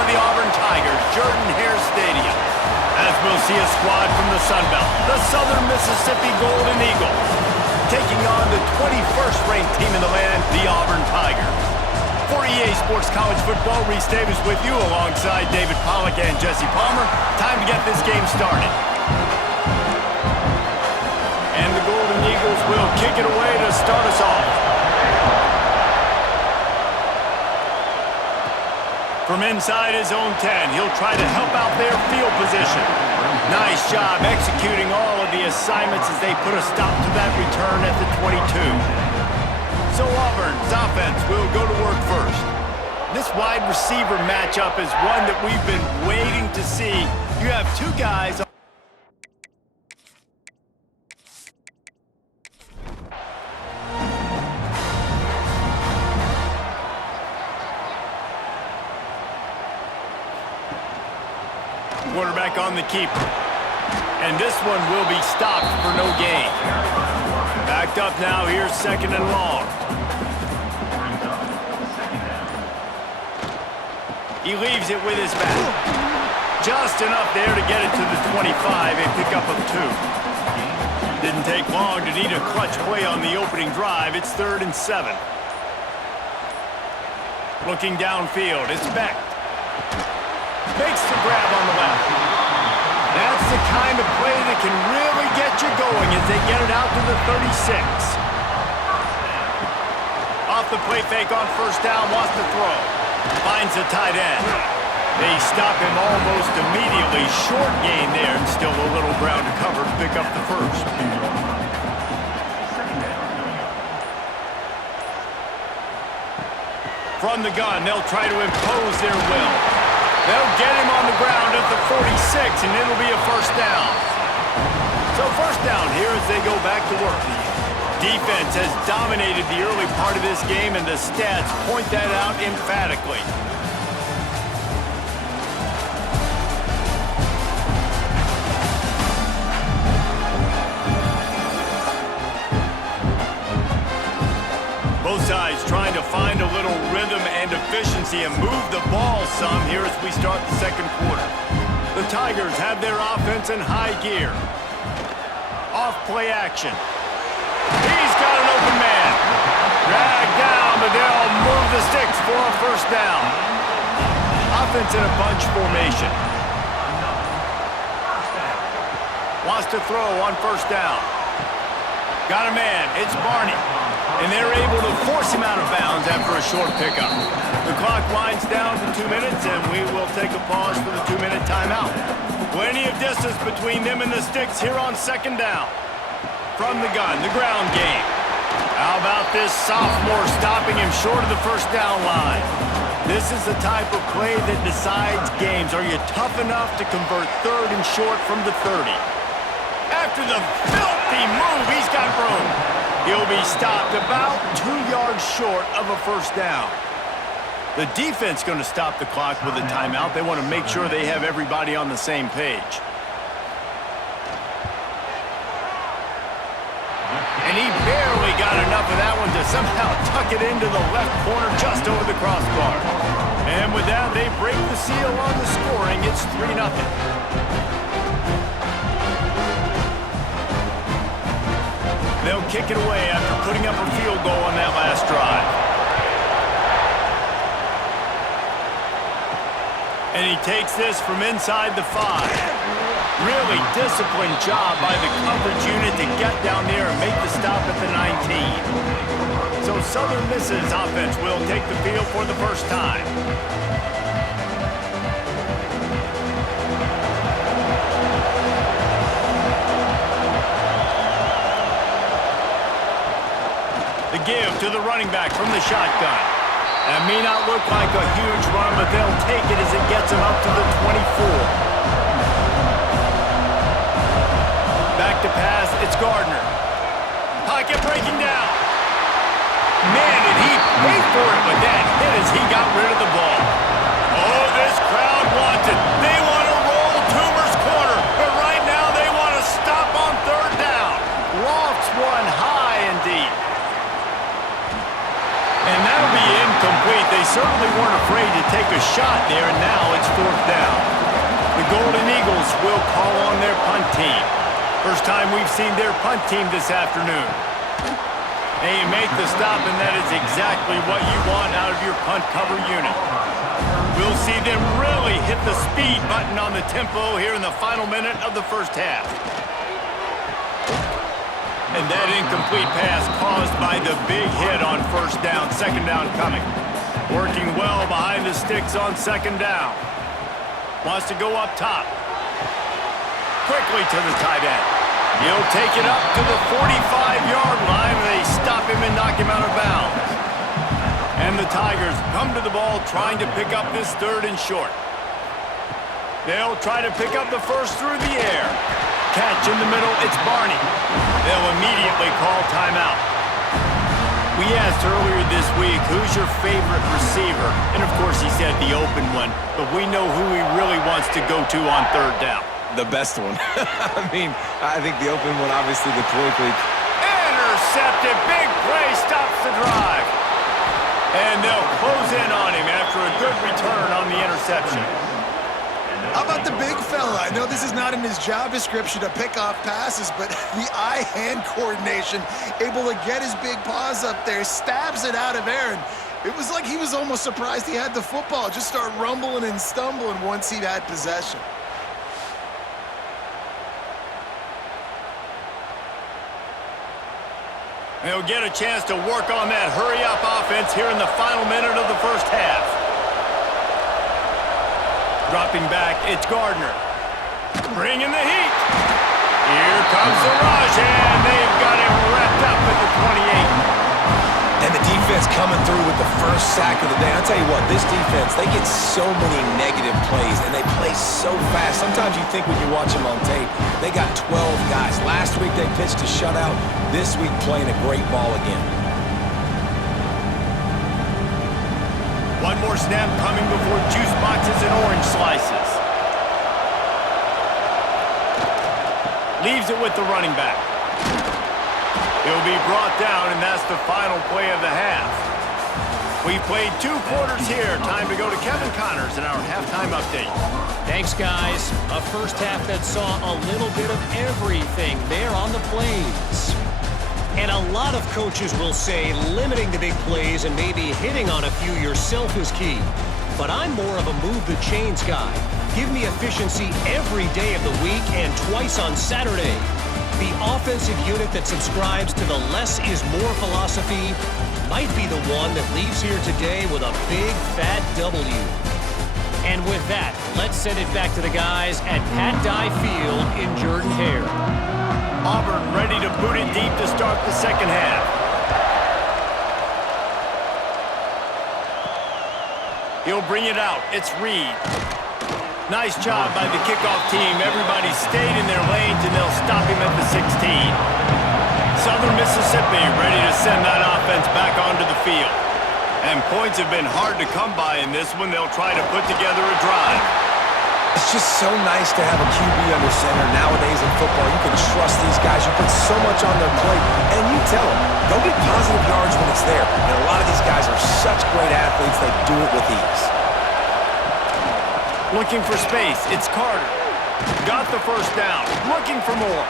of the Auburn Tigers, Jordan-Hare Stadium, as we'll see a squad from the Sun Belt, the Southern Mississippi Golden Eagles, taking on the 21st ranked team in the land, the Auburn Tigers. For EA Sports College Football, Reese Davis with you alongside David Pollack and Jesse Palmer. Time to get this game started. And the Golden Eagles will kick it away to start us off. From inside his own 10, he'll try to help out their field position. Nice job executing all of the assignments as they put a stop to that return at the 22. So Auburn's offense will go to work first. This wide receiver matchup is one that we've been waiting to see. You have two guys. Quarterback on the keeper. And this one will be stopped for no gain. Backed up now, here's second and long. He leaves it with his back. Just enough there to get it to the 25, a pickup of 2. Didn't take long to need a clutch play on the opening drive. It's 3rd and 7. Looking downfield, it's Beck. Makes the grab on the left. That's the kind of play that can really get you going as they get it out to the 36. Off the play fake on first down, wants to throw. Finds the tight end. They stop him almost immediately. Short gain there and still a little ground to cover to pick up the first. From the gun, they'll try to impose their will. They'll get him on the ground at the 46, and it'll be a first down. So first down here as they go back to work. Defense has dominated the early part of this game, and the stats point that out emphatically. Both sides trying to find a little rhythm and efficiency and move the ball some here as we start the second quarter. The Tigers have their offense in high gear. Off play action. He's got an open man. Dragged down, but they'll move the sticks for a first down. Offense in a bunch formation. Wants to throw on first down. Got a man. It's Barney. And they're able to force him out of bounds after a short pickup. The clock winds down to 2 minutes, and we will take a pause for the 2-minute timeout. Plenty of distance between them and the sticks here on second down. From the gun, the ground game. How about this sophomore stopping him short of the first down line? This is the type of play that decides games. Are you tough enough to convert 3rd and short from the 30? After the filthy move, he's got room. He'll be stopped about 2 yards short of a first down. The defense going to stop the clock with a timeout. They want to make sure they have everybody on the same page. And he barely got enough of that one to somehow tuck it into the left corner just over the crossbar. And with that, they break the seal on the scoring. It's 3-0. They'll kick it away after putting up a field goal on that last drive. And he takes this from inside the 5. Really disciplined job by the coverage unit to get down there and make the stop at the 19. So Southern Miss's offense will take the field for the first time. The give to the running back from the shotgun. That may not look like a huge run, but they'll take it as it gets him up to the 24. Back to pass, it's Gardner. Pocket breaking down. Man, did he pay for it with that hit as he got rid of the ball. Oh, this crowd wants it. They want to roll Toomer's corner, but right now they want to stop on 3rd down. Lofts one high and deep. And that'll be incomplete. They certainly probably weren't afraid to take a shot there, and now it's 4th down. The Golden Eagles will call on their punt team. First time we've seen their punt team this afternoon. They make the stop, and that is exactly what you want out of your punt cover unit. We'll see them really hit the speed button on the tempo here in the final minute of the first half. And that incomplete pass caused by the big hit on 1st down, 2nd down coming. Working well behind the sticks on 2nd down. Wants to go up top. Quickly to the tight end. He'll take it up to the 45-yard line, and they stop him and knock him out of bounds. And the Tigers come to the ball trying to pick up this 3rd and short. They'll try to pick up the first through the air. Catch in the middle, it's Barney. They'll immediately call timeout. We asked earlier this week, who's your favorite receiver? And of course he said the open one, but we know who he really wants to go to on 3rd down. The best one. I mean, I think the open one, obviously the quickly. Intercepted, big play, stops the drive. And they'll close in on him after a good return on the interception. How about the big fella? I know this is not in his job description to pick off passes, but the eye-hand coordination, able to get his big paws up there, stabs it out of air, and it was like he was almost surprised he had the football. Just start rumbling and stumbling once he had possession. They'll get a chance to work on that hurry-up offense here in the final minute of the first half. Dropping back, it's Gardner. Bringing the heat. Here comes the rush, and they've got him wrapped up at the 28. And the defense coming through with the first sack of the day. I'll tell you what, this defense, they get so many negative plays, and they play so fast. Sometimes you think when you watch them on tape, they got 12 guys. Last week they pitched a shutout. This week playing a great ball again. One more snap coming before juice boxes and orange slices. Leaves it with the running back. He'll be brought down, and that's the final play of the half. We've played 2 quarters here. Time to go to Kevin Connors in our halftime update. Thanks, guys. A first half that saw a little bit of everything there on the plays. And a lot of coaches will say limiting the big plays and maybe hitting on a few yourself is key. But I'm more of a move the chains guy. Give me efficiency every day of the week and twice on Saturday. The offensive unit that subscribes to the less is more philosophy might be the one that leaves here today with a big fat W. And with that, let's send it back to the guys at Pat Dye Field in Jordan-Hare. Auburn ready to boot it deep to start the second half. He'll bring it out. It's Reed. Nice job by the kickoff team. Everybody stayed in their lanes, and they'll stop him at the 16. Southern Mississippi ready to send that offense back onto the field. And points have been hard to come by in this one. They'll try to put together a drive. It's just so nice to have a QB under center. Nowadays in football, you can trust these guys. You put so much on their plate, and you tell them, go get positive yards when it's there. And a lot of these guys are such great athletes, they do it with ease. Looking for space, it's Carter. Got the first down, looking for more.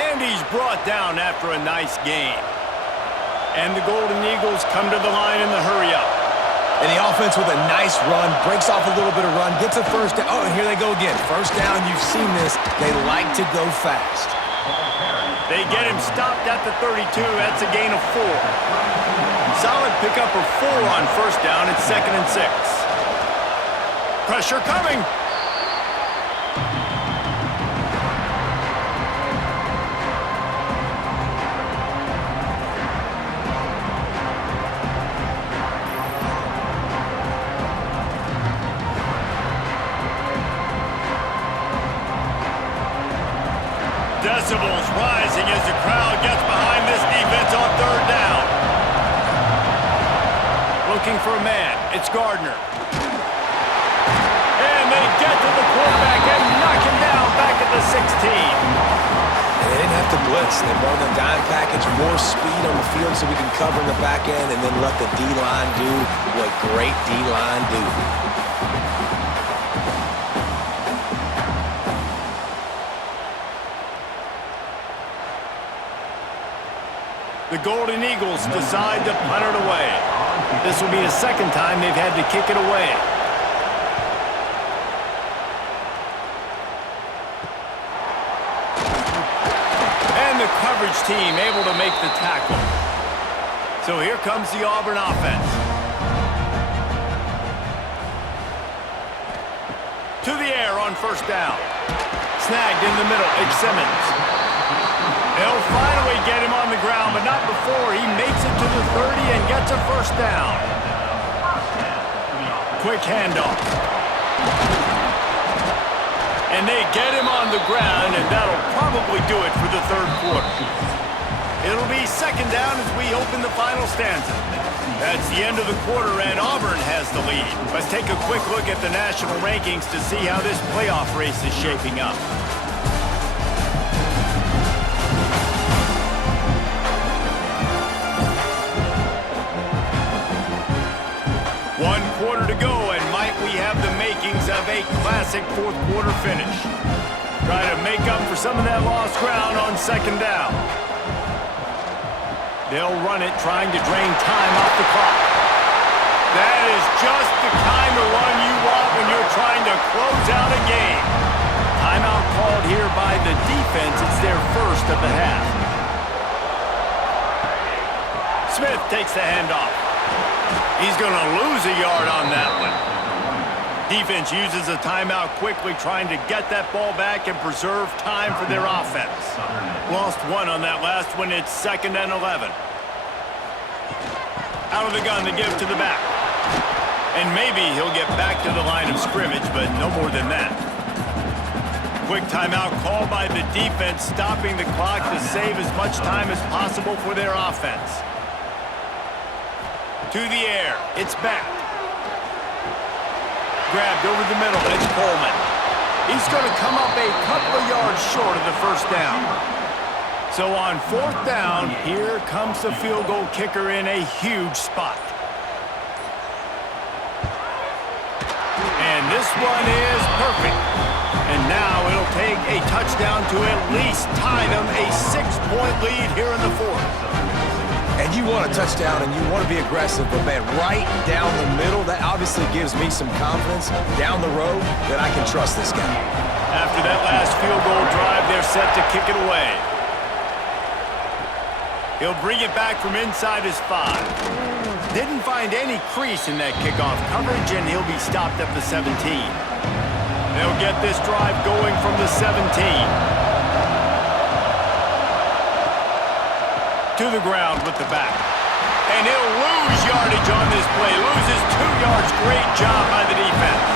And he's brought down after a nice gain. And the Golden Eagles come to the line in the hurry-up. And the offense with a nice run, breaks off a little bit of run, gets a first down. Oh, and here they go again. First down, you've seen this. They like to go fast. They get him stopped at the 32. That's a gain of 4. Solid pickup of 4 on first down. It's 2nd and 6. Pressure coming. Decibels rising as the crowd gets behind this defense on 3rd down. Looking for a man. It's Gardner. And they get to the quarterback and knock him down back at the 16. And they didn't have to blitz. They run the dime package, more speed on the field so we can cover in the back end and then let the D-line do what great D-line do. The Golden Eagles decide to punt it away. This will be the second time they've had to kick it away. And the coverage team able to make the tackle. So here comes the Auburn offense. To the air on first down. Snagged in the middle, it's Simmons. They'll finally get him on the ground, but not before he makes it to the 30 and gets a first down. Quick handoff. And they get him on the ground, and that'll probably do it for the third quarter. It'll be second down as we open the final stanza. That's the end of the quarter, and Auburn has the lead. Let's take a quick look at the national rankings to see how this playoff race is shaping up. One quarter to go, and might we have the makings of a classic fourth quarter finish. Try to make up for some of that lost ground on second down. They'll run it, trying to drain time off the clock. That is just the kind of run you want when you're trying to close out a game. Timeout called here by the defense. It's their first of the half. Smith takes the handoff. He's going to lose a yard on that one. Defense uses a timeout quickly, trying to get that ball back and preserve time for their offense. Lost one on that last one. It's 2nd and 11. Out of the gun to give to the back. And maybe he'll get back to the line of scrimmage, but no more than that. Quick timeout called by the defense, stopping the clock to save as much time as possible for their offense. To the air, it's back. Grabbed over the middle, it's Coleman. He's going to come up a couple of yards short of the first down. So on fourth down, here comes the field goal kicker in a huge spot. And this one is perfect. And now it'll take a touchdown to at least tie them a 6-point lead here in the fourth. And you want a touchdown and you want to be aggressive, but man, right down the middle, that obviously gives me some confidence down the road that I can trust this guy. After that last field goal drive, they're set to kick it away. He'll bring it back from inside his 5. Didn't find any crease in that kickoff coverage, and he'll be stopped at the 17. They'll get this drive going from the 17. To the ground with the back. And he'll lose yardage on this play. Loses 2 yards. Great job by the defense.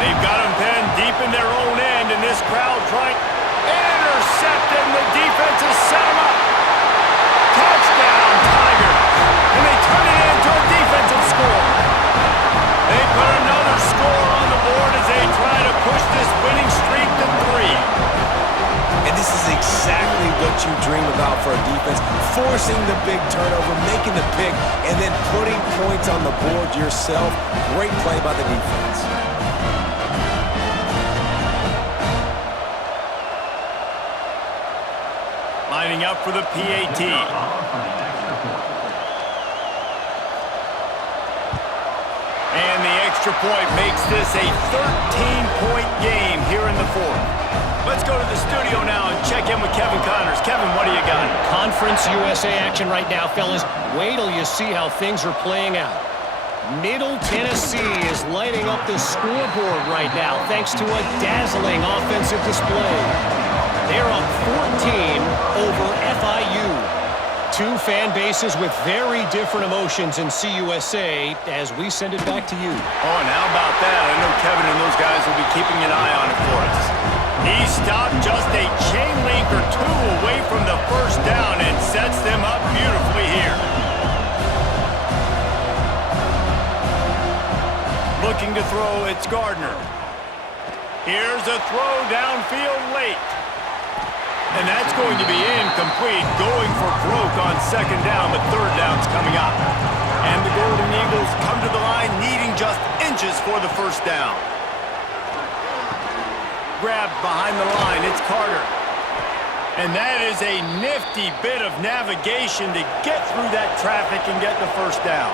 They've got him pinned deep in their own end, and this crowd trying. Intercepted, and the defense has set him up. Touchdown, Tigers. And they turn it into a defensive score. They put another score on the board as they try to push this winning streak to 3. And this is exactly what you dream about for a defense. Forcing the big turnover, making the pick, and then putting points on the board yourself. Great play by the defense. Lining up for the PAT. And the extra point makes this a 13-point game here in the fourth. Let's go to the studio now and check in with Kevin Connors. Kevin, what do you got? Conference USA action right now, fellas. Wait till you see how things are playing out. Middle Tennessee is lighting up the scoreboard right now thanks to a dazzling offensive display. They're up 14 over FIU. 2 fan bases with very different emotions in CUSA as we send it back to you. Oh, and how about that? I know Kevin and those guys will be keeping an eye on it for us. He stopped just a chain link or 2 away from the first down and sets them up beautifully here. Looking to throw, it's Gardner. Here's a throw downfield late. And that's going to be incomplete, going for broke on second down, but third down's coming up. And the Golden Eagles come to the line needing just inches for the first down. Grabbed behind the line, it's Carter. And that is a nifty bit of navigation to get through that traffic and get the first down.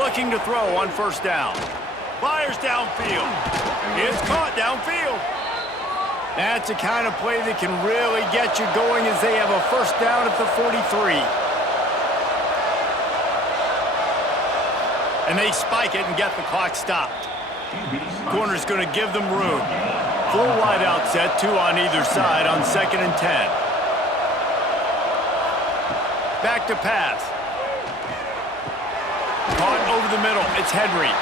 Looking to throw on first down. Fires downfield. It's caught downfield. That's the kind of play that can really get you going as they have a first down at the 43. And they spike it and get the clock stopped. Corner's going to give them room. Full wide out set, 2 on either side on 2nd and 10. Back to pass. Caught over the middle. It's Henry.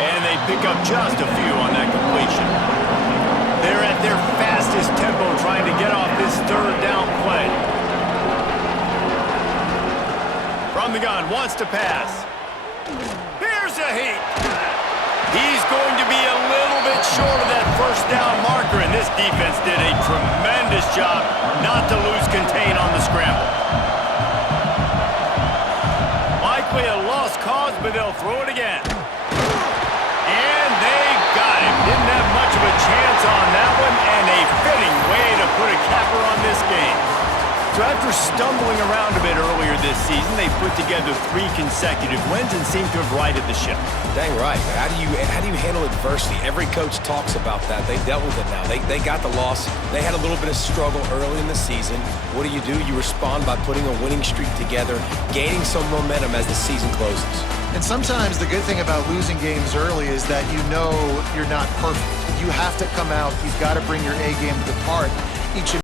And they pick up just a few on that completion. They're at their fastest tempo trying to get off this third down play. From the gun, wants to pass. Here's a heat. He's going to be a little bit short of that first down marker, and this defense did a tremendous job not to lose contain on the scramble. Likely a lost cause, but they'll throw it again. And they got him. Didn't have much of a chance on that one, and a fitting way to put a capper on this game. So after stumbling around a bit earlier this season, they put together 3 consecutive wins and seem to have righted the ship. Dang right. How do you handle adversity? Every coach talks about that. They dealt with it now. They got the loss. They had a little bit of struggle early in the season. What do? You respond by putting a winning streak together, gaining some momentum as the season closes. And sometimes the good thing about losing games early is that you know you're not perfect. You have to come out. You've got to bring your A game to the park each and